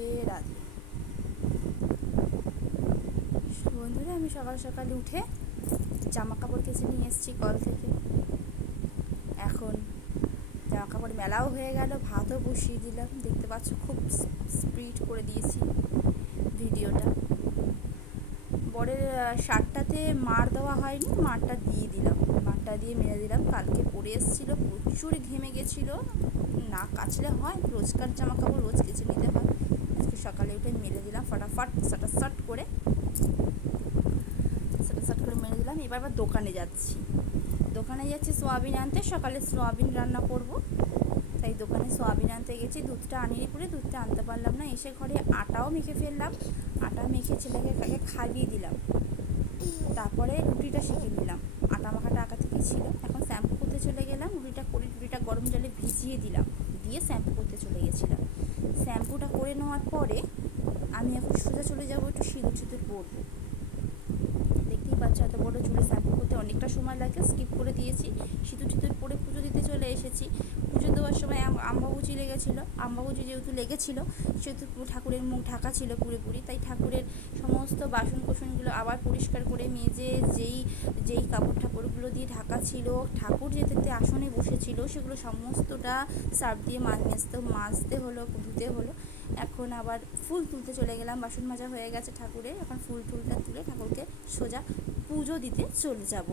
রাধে রাধে বন্ধুরা, আমি সকাল সকালে উঠে জামা কাপড় কেচে নিয়ে এসেছি কল থেকে। এখন জামা কাপড় মেলাও হয়ে গেল, ভাতও বসিয়ে দিলাম। দেখতে পাচ্ছ খুব স্পিড করে দিয়েছি ভিডিওটা। বরের শার্টটাতে মার দেওয়া হয়নি, মারটা দিয়ে দিলাম, মারটা দিয়ে মেরে দিলাম। কালকে পরে এসেছিলো, প্রচুর ঘেমে গেছিলো, না কাচলে হয়? রোজকার জামা কাপড় রোজ কেচে নিতে হয়। আজকে সকালে উঠে মেলে দিলাম ফটাফট সাটাসাট করে মেরে দিলাম। এবার দোকানে যাচ্ছি সোয়াবিন আনতে। সকালে সোয়াবিন রান্না করব, তাই দোকানে সোয়াবিন আনতে গেছি। দুধটা আনিয়ে পরে দুধটা আনতে পারলাম না, এসে ঘরে আটাও মেখে ফেললাম। আটা মেখে ছেলেকে খাইয়ে দিলাম, তারপরে রুটিটা শিখে নিলাম। আটা মাখাটা আঁকা থেকেই ছিল। এখন শ্যাম্পু করতে চলে গেলাম। রুটিটা গরম জলে ভিজিয়ে দিলাম, দিয়ে শ্যাম্পু করতে চলে গেছিলাম। শ্যাম্পুটা করে নেওয়ার পরে আমি এখন সোজা চলে যাবো, একটু সিঁদুর পরবো। দেখতেই পাচ্ছ এত বড় চুলে শ্যাম্পু করতে অনেকটা সময় লাগে, স্কিপ করে দিয়েছি। সিঁদুর পরে পুজো দিতে চলে এসেছি। পুজো দেওয়ার সময় আম্বাবুচি লেগেছিলো। আম্বাবুচি যেহেতু লেগেছিলো সেহেতু ঠাকুরের মুখ ঢাকা ছিল পুরোপুরি, তাই ঠাকুরের সমস্ত বাসন কোসনগুলো আবার পরিষ্কার করে মেজে যেই কাপড় ঠাকুরগুলো দিয়ে ঢাকা ছিল, ঠাকুর যেতে আসনে বসেছিল, সেগুলো সমস্তটা সার্ফ দিয়ে মাজতে হলো, ধুতে হলো। এখন আবার ফুল তুলতে চলে গেলাম। বাসন মাজা হয়ে গেছে ঠাকুরের, এখন ফুল তুলে ঠাকুরকে সোজা পুজো দিতে চলে যাব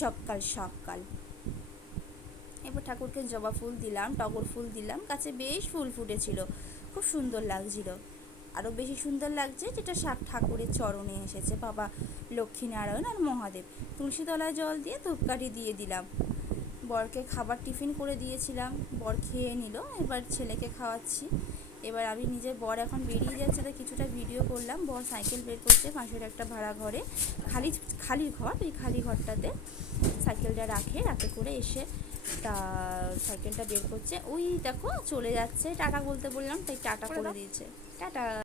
সকাল সকাল। এবার ঠাকুরকে জবা ফুল দিলাম, টগর ফুল দিলাম, গাছে বেশ ফুল ফুটেছিল, খুব সুন্দর লাগছিল। আরও বেশি সুন্দর লাগছে যেটা ঠাকুরের চরণে এসেছে, বাবা লক্ষ্মীনারায়ণ আর মহাদেব। তুলসী তলায় জল দিয়ে ধূপকাঠি দিয়ে দিলাম। বরকে খাবার টিফিন করে দিয়েছিলাম, বর খেয়ে নিল। এবার ছেলেকে খাওয়াচ্ছি। এবার আমি বর এখন বেরিয়ে যাচ্ছে, তাই কিছুটা ভিডিও করলাম। বর সাইকেল বের করছে পাশের একটা ভাড়া ঘরে, খালি ঘর, ওই খালি ঘরটাতে সাইকেলটা রাতে করে এসে তা সাইকেলটা বের করছে। ওই দেখো চলে যাচ্ছে, টাটা বলতে বললাম তাই টাটা করে দিয়েছে। টাটা।